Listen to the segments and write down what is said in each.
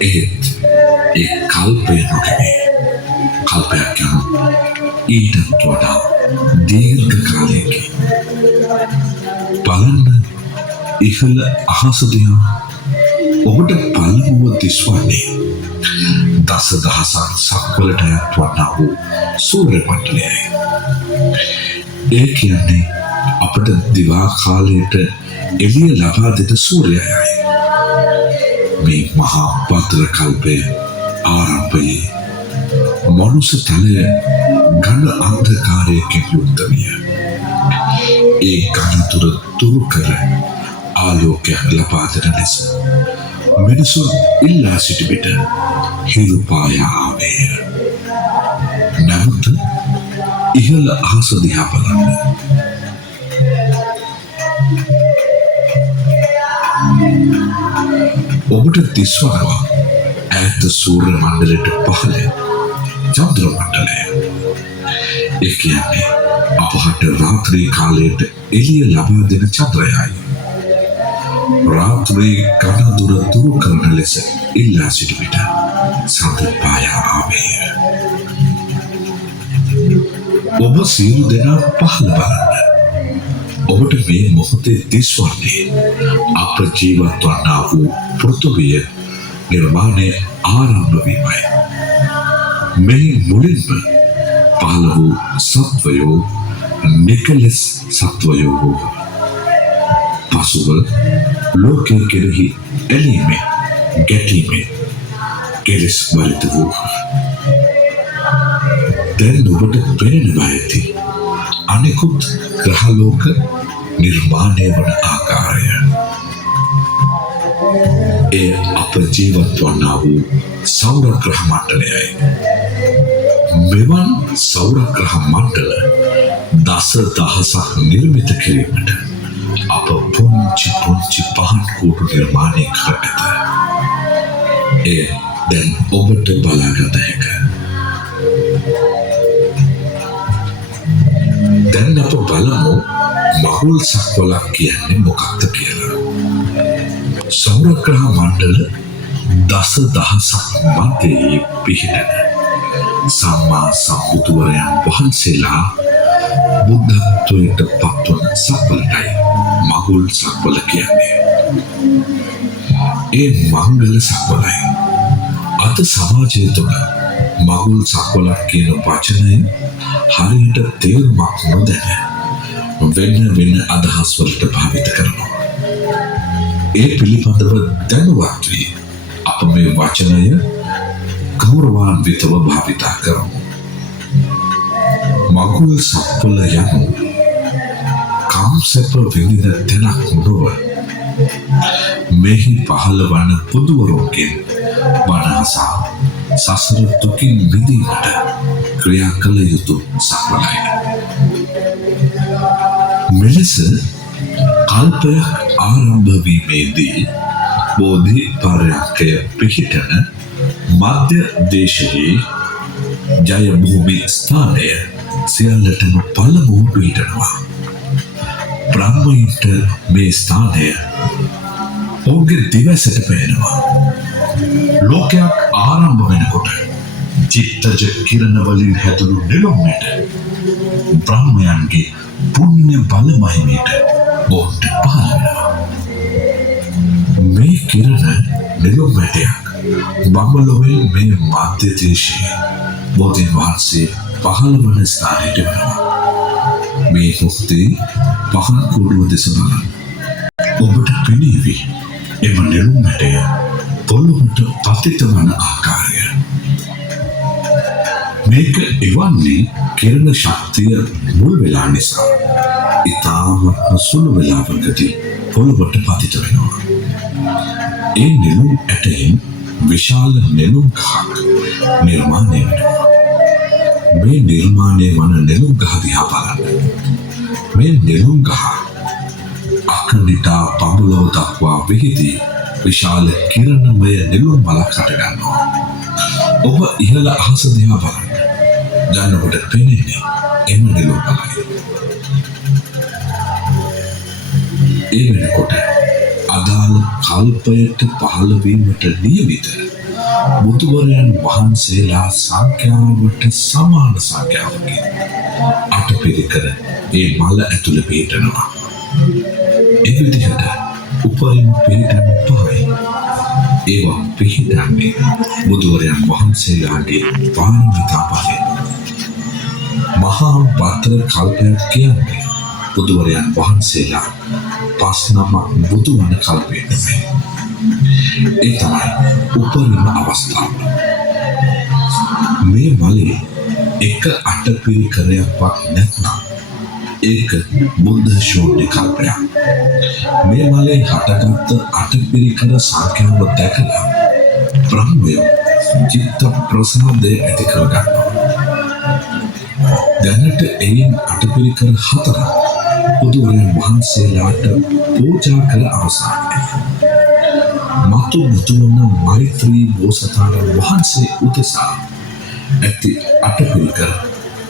ඒත් ඒ කල්පය නොකැනේ. කල්පයක් යනු ඊටත් වඩා දීර්ඝ කාලයකි. බලන්න ඉහළ අහස දිහා ඔබට පළමුව දිස්වන්නේ දසදහසක් සක්වලට අයත් වන්නා වූ සූර්ය මණ්ඩලයයි. ඒ කියන්නේ අපට දිවා කාලයට එළිය ලබා දෙන සූර්යයයි. මේ මහා භද්‍ර කල්පයේ ආරම්භයේ මනුස්ස තලය ඝන අන්ධකාරයකින් යුක්ත විය. ඒ ඝනතුර දුරු කර ආලෝකයක් ලබා දෙන ලෙස මිනිසුන් ඉල්ලා සිටි විට හිරු පායා ආවේය. නැවත ඉහළ අහස දිහා බලන්න. ඔබට දිස්වනවා ඈත සූර්ය මණ්ඩලයට පහළ චන්ද්‍ර මණ්ඩලය. ඒ කියන්නේ අපහට රාත්‍රී කාලයට එළිය ලබා දෙන චන්ද්‍රයයි. රාත්‍රී කනදුර දුරු කරන ලෙස ඉල්ලා සිටි විට සඳ පායා ආවේය. ඔබ සියලු දෙනා පහළ බලන්න. ඔබට මේ මොහොතේ දිස්වන්නේ අප ජීවත් වන්නා වූ පෘථිවිය නිර්මාණය ආරම්භ වීමයි. මේ මුලින්ම පහළ වූ සත්වයෝ නිකලස් සත්වයෝ වූ. පසුව ලෝකයේ කෙරෙහි ඇලීමේ ගැටීමේ කෙලෙස් වලිත වූ. දැන් ඔබට පෙනෙනවා ඇති අනෙකුත් ග්‍රහලෝක නිර්මාණය වන ආකාරය. එය අප ජීවත් වන්නා වූ සෞර ග්‍රහ මණ්ඩලයයි. මෙවන් සෞර ග්‍රහ මණ්ඩල දසදහසක් නිර්මිත කිරීමට අප පුංචි පහන් කූටු නිර්මාණය කර ඇත. එය දැන් ඔබට බලාගත හැක. දැන් අප බලමු මහුල් සක්වලක් කියන්නේ මොකක්ද කියලා. සෞර ග්‍රහ මණ්ඩල දසදහසක් මැදේ පිහිටන සම්මා සම්බුදුවරයන් වහන්සේලා බුද්ධත්වයට පත්වන සක්වලටයි මහුල් සක්වල කියන්නේ. ඒ මංගල සක්වලයි. අද සමාජය තුළ මහුල් සක්වලක් කියන වචනය හරියට තේරුමක් නොදැන වෙන අදහස් වලට භාවිත කරනවා. ඒ පිළිබඳව දැනුවත් වී අප මේ වචනය ගෞරවාන්විතව භාවිතා කරමු. මගුල් සක්වල යනු කම්සප විඳින තැනක් නොව මෙහි පහළ වන පුදුවරුන්ගෙන් බණහසා සසර දුකින් මිදීමට ක්‍රියා කළ යුතු සක්වලයි. මෙලෙස කල්පයක් ආරම්භ වීමේදී බෝධි පර්යංකය පිහිටන මධ්‍ය දේශයේ ජය භූමි ස්ථානය සියල්ලටම පළමුව පිහිටනවා. බ්‍රහ්මයින්ට මේ ස්ථානය ඔවුන්ගේ දිවසට පේනවා. ලෝකයක් ආරම්භ වෙනකොට චිත්තජ කිරණ වලින් හැදුණු නෙළුම්මැට බ්‍රහ්මයන්ගේ පුණ්‍ය බල මහිමයට ඔවුන්ට පහළ වෙනවා. මේ කිරණ නෙළුම්මැටයක් බඹලොවේ මේ මධ්‍ය දේශයේ බෝධීන් වහන්සේ පහළ වන ස්ථානයට වෙනවා. මේ මොහොතේ පහන් කුඩුව දෙස බලන්න. ඔබට පෙනේවි එම නෙළුම්මැටය පොළොවට පතිත වන ආකාරය. මේක එවන්නේ කිරණ ශක්තිය මුල් වෙලා නිසා ඉතාමත්ම සුළු වෙලාවකදී පොළොවට පතිත වෙනවා. ඒ නෙළුම් ඇටයෙන් විශාල නෙළුම් ගහක් නිර්මාණය වෙනවා. මේ නිර්මාණය වන නෙළුම් ගහ දිහා බලන්න. මේ නෙළුම් ගහ අකනිටා පඹලව දක්වා විහිදී විශාල කිරණමය නෙළුම් මලක් හටගන්නවා. ඔබ ඉහළ අහස දිහා බලන්න. දැන් ඔබට පෙනෙන්නේ එම නෙළුම් මලයි. ඒ වෙනකොට අදාළ කල්පයට පහළ වීමට නියමිත බුදුවරයන් වහන්සේලා සංඛ්‍යාවට සමාන සංඛ්‍යාවකින් අටපිරිකර ඒ මල ඇතුළේ පිහිටනවා. ඒ විදිහට උපරිම පිහිටන් පහයි. ඒවා පිහිටන්නේ බුදුවරයන් වහන්සේලාගේ පාරමිතා බලයෙන්. මහා භද්‍ර කල්පයක් කියන්නේ බුදුවරයන් වහන්සේලා 5 නමක් බුදු වන කල්පයකයි. ඒ තමයි උපරිම අවස්ථාව. මේ මලේ එක අටපිරිකරයක්වත් නැත්නම් ඒක බුද්ධ ශූන්‍ය කල්පයක්. මේ මලේ හටගත්ත අටපිරිකර සංඛ්‍යාව දැකලා බ්‍රහ්මයෝ චිත්ත ප්‍රසාදය ඇති කරගන්නවා. දැනට එයින් අටපිරිකර 4 බුදුරජාණන් වහන්සේලාට පූජා කළ අවසානයේ මතු බුදුවන මෛත්‍රී බෝසතාණන් වහන්සේ උදෙසා ඇති අටපිරිකර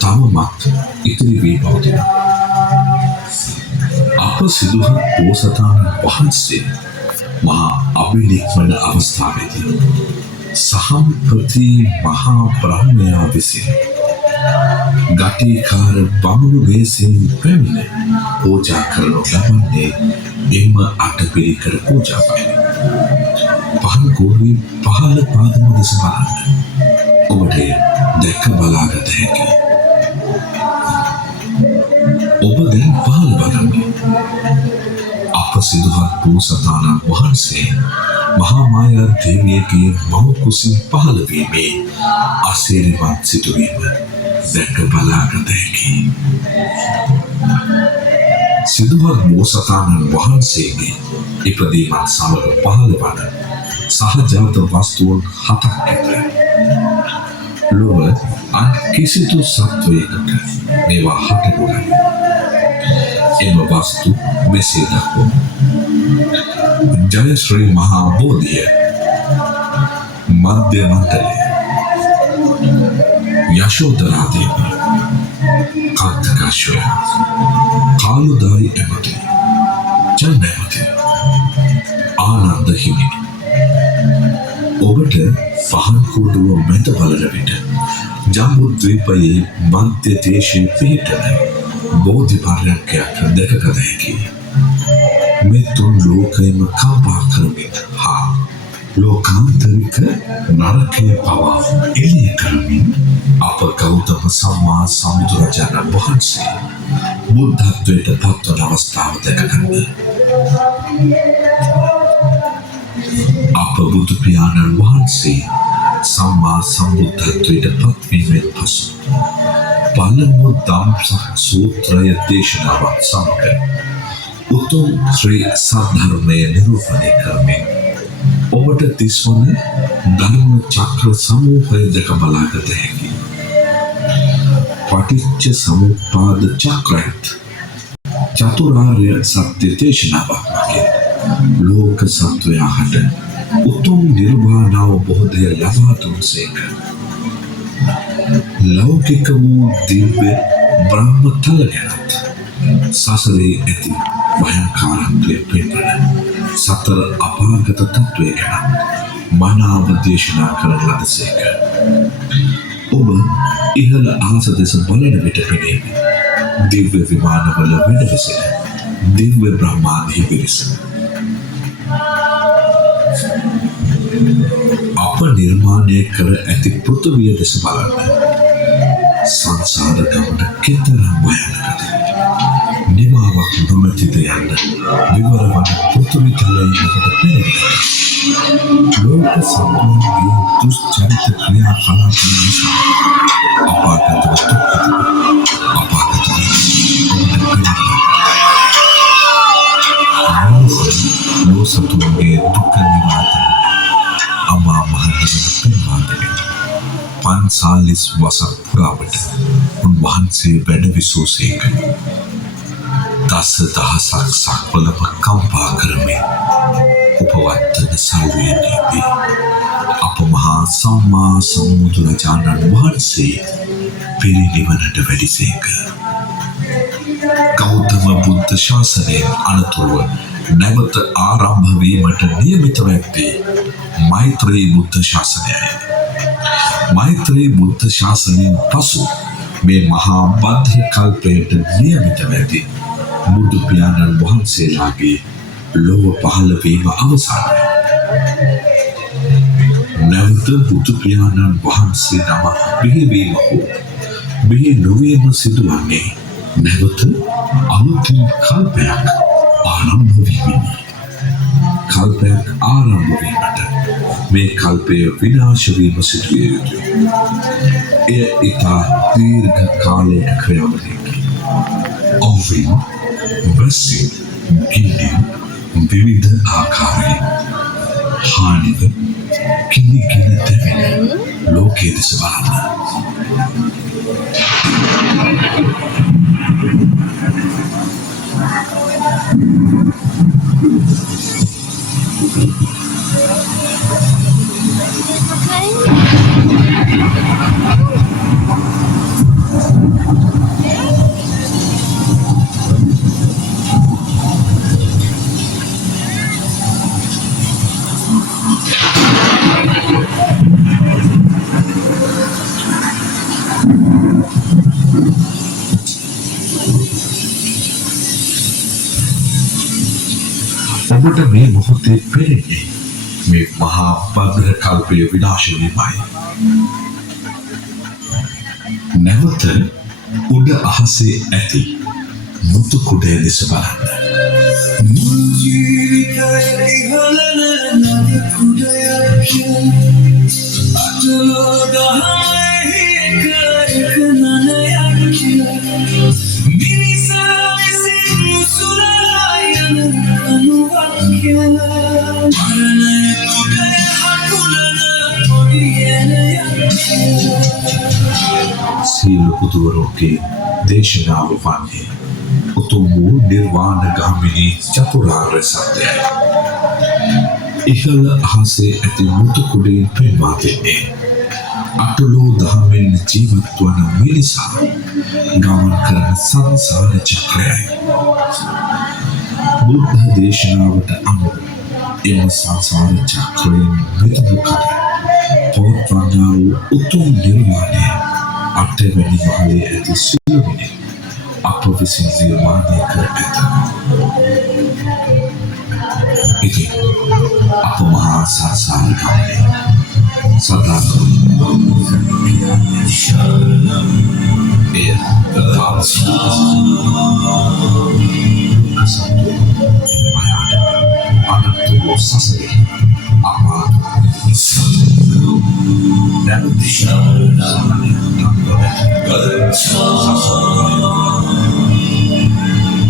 තවමත් ඉතිරි වී පවතිනවා. අප සිදුහත් බෝසතාණන් වහන්සේ මහා අභිනික්මන අවස්ථාවේදී සහම්පති මහා බ්‍රහ්මයා විසින් ගටිකාර බමුණු වේසෙන් පැමිණ පූජා කරනු ලබන්නේ එම අටපිරිකර පූජාවයි. පහන් කෝරුවේ පහළ පාදම දෙස බලන්න ඔබට දැක බලාගත හැකියි. ඔබ දැන් පහළ බලන්නේ අප සිදුහත් බෝසතාණන් වහන්සේ මහා මායා දේවියගේ මව් කුසින් පහළ වීමේ ආශිර්වාද සිදුවීම දැක බලාගත හැකියි. සිදුහත් බෝසතාණන් වහන්සේගේ ඉපදීමත් සමග පහළ වන සහජාත වස්තුන් 7ක් ඇත. ලොව අන් කිසිදු සත්වයකට මේවා හටගුණයි. එම වස්තු මෙසේ දක්වමු. ජය ශ්‍රී මහා බෝධිය, මධ්‍ය මණ්ඩලය, යශෝදරා දේවී, කාන්තකාශ්වය, කාලුදායි එමති, චන්දමති, ආනන්ද හිමි. ඔබට පහන් කූඩුව මැද බලන විට ජම්බුද්වීපයේ මධ්‍ය දේශයේ පිහිටන බෝධි පර්යංකයක් දැකගත හැකියි. මේ තුන් ලෝකයම කම්පා කරමින් හා ලෝකාන්තරික නරකය පවා එළිය කරමින් අප ගෞතම සම්මා සම්බුදුරජාණන් වහන්සේ බුද්ධත්වයට පත්වන අවස්ථාව දැකගන්න. අප බුදු පියාණන් වහන්සේ සම්මා සම්බුද්ධත්වයට පත්වීමෙන් පසු පළමු ධම්සක් සූත්‍රය දේශනාවත් සමග උතුම් ශ්‍රී සද්ධර්මය නිරූපණය කරමින් ඔබට තිස්වන ධර්ම චක්‍ර සමූහය දැක බලාගත හැකි. පටිච්ච සමුප්පාද චක්‍රයත් චතුරාර්ය සත්‍ය දේශනාවක් මගින් ලෝක සත්වයා හට උතුම් නිර්වාණ අවබෝධය ලබා දුන්සේක. ලෞකික වූ දිව්‍ය බ්‍රහ්මතල ගැනත් සසරේ ඇති භයංකාරත්වය පෙන්වන සතර අපාගත තත්වය ගැන මනාව දේශනා කරන ලදසේක. ඔබ ඉහළ අහස දෙස බලන විට පෙනේ දිව්‍ය විමානවල වැඩවෙසෙන දිව්‍ය බ්‍රහ්මාදී පිරිස. අප නිර්මාණය කර ඇති පෘථිවිය දෙස බලන්න. සංසාර ගමන කෙතරම් භයානකද. නිමාවක් නොමැතිද යන්න විවර වන පෘථිවි තලයේ මත පෙනෙනවා. ලෝක සම්පූර්ණයේ දුෂ්චරිත ක්‍රියා කලාප නිසා අපාගත ලෝසතුන්ගේ දුක නිවාතන අමා මහ නිවන පෙන්වාදෙන 45 වසර පුරාවට උන්වහන්සේ වැඩ විසූසේක. දස දහසක් සක්වලම කම්පා කරමින් උපවත්තන සල්වේනේදී අප මහා සම්මා සම්බුදුරජාණන් වහන්සේ පිරිනිවනට වැඩිසේක. ගෞතම බුද්ධ ශාසනයෙන් අනතුරුව නැවත ආරම්භ වීමට නියමිත ඇත්තේ මෛත්‍රී බුද්ධ ශාසනයයි. මෛත්‍රී බුද්ධ ශාසනයෙන් පසු මේ මහා භද්‍ර කල්පයට නියමිත නැති බුදු පියාණන් වහන්සේලාගේ ලොව පහළ වීම අවසානයි. නැවත බුදු පියාණන් වහන්සේ නම බිහිවීම හෝ බිහි නොවීම සිදුවන්නේ නැවත අලුතින් කල්පයක් ආරම්භ වීමයි. කල්පයක් ආරම්භ වීමට මේ කල්පය විනාශ වීම සිදුවිය යුතුයි. එය ඉතා දීර්ඝ කාලයක ක්‍රියාවලියකි. ඔව්වින් බැසින් ගින්නින් විවිධ ආකාරයෙන් හානිව කිලිගෙන දෙවෙන ලෝකයේ දෙස බලන්න. ඔබට මේ මොහොතේ පෙනෙන්නේ මේ මහා භද්‍ර කල්පය විනාශ වීමයි. නැවත උඩ අහසේ ඇති මුතු කුඩය දෙස බලන්න. මුළු ජීවිතය ඉහළන නද කුඩයක් අතලෝ දහමෙහි එක නනයක් මිනිසා විසින් මුසුලලා යන කනුවක් මරණය කුඩය හකුලන පොඩි එනයක් සියලු පුදුවරෝගේ දේශනාව වන්නේ උතුම් වූ නිර්වාණ ගාමිනී චතුරාර්ය සත්‍යයි. ඉහළ අහසේ ඇති මුතු කුඩයෙන් පෙන්වා දෙන්නේ අටලෝ දහමෙන් ජීවත් වන මිනිසා ගමන් කරන සංසාර චක්‍රයයි. බුද්ධ දේශනාවට අනුව එම සංසාර චක්‍රයෙන් මිදෙනු කල පවත්වන්නා වූ උතුම් නිර්වාණය අටවැනි මහලේ ඇති සිළුමිණි අප විසින් නිර්මාණය කර ඇත. ඉතින් අප මහා සංසාර ගමනේ සදා ශරණම් එය අනන්ත වූ සසරේ අපාත නැවත ශරණම්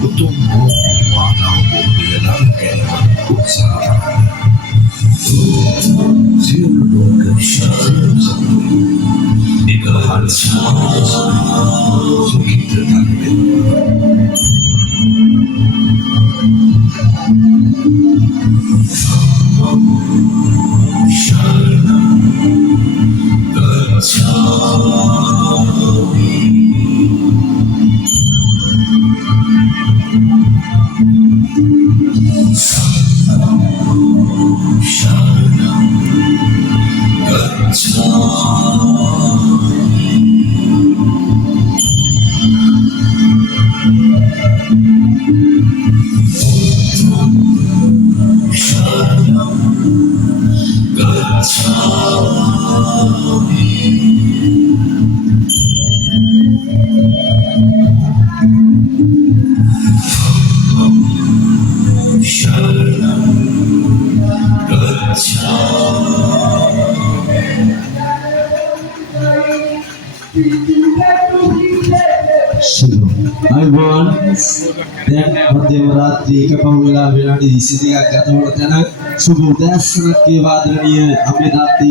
උතුම් වූ මානව බෝධිය ලබා උත්සාහ සියලු ලෝක එකහල් සුඛිත තන්පේ ශරණම් ගච්ඡාමි අයිබෝන් දැන් මධ්‍යම රාත්‍රී එක පහු වෙලා විනාඩි 22ක් ගත වන තැන සුබ උදෑසනක් වාදනීය අපේ තාත්තේ